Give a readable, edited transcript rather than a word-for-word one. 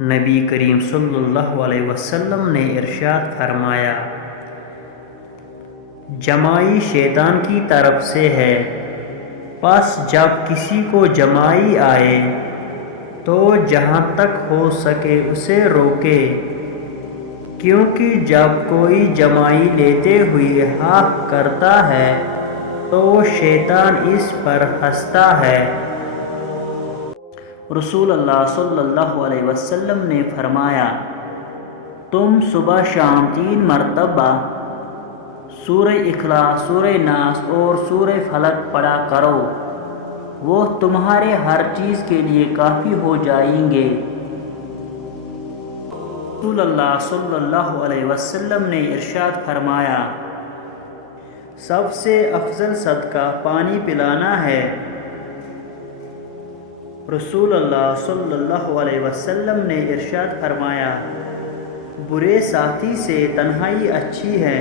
نبی کریم صلی اللہ علیہ وسلم نے ارشاد فرمایا، جمائی شیطان کی طرف سے ہے، پس جب کسی کو جمائی آئے تو جہاں تک ہو سکے اسے روکے، کیونکہ جب کوئی جمائی لیتے ہوئے ہاں کرتا ہے تو شیطان اس پر ہنستا ہے۔ رسول اللہ صلی اللہ علیہ وسلم نے فرمایا، تم صبح شام 3 مرتبہ سورہ اخلاص، سورہ ناس اور سورہ فلق پڑھا کرو، وہ تمہارے ہر چیز کے لیے کافی ہو جائیں گے۔ رسول اللہ صلی اللہ علیہ وسلم نے ارشاد فرمایا، سب سے افضل صدقہ پانی پلانا ہے۔ رسول اللہ صلی اللہ علیہ وسلم نے ارشاد فرمایا، برے ساتھی سے تنہائی اچھی ہے۔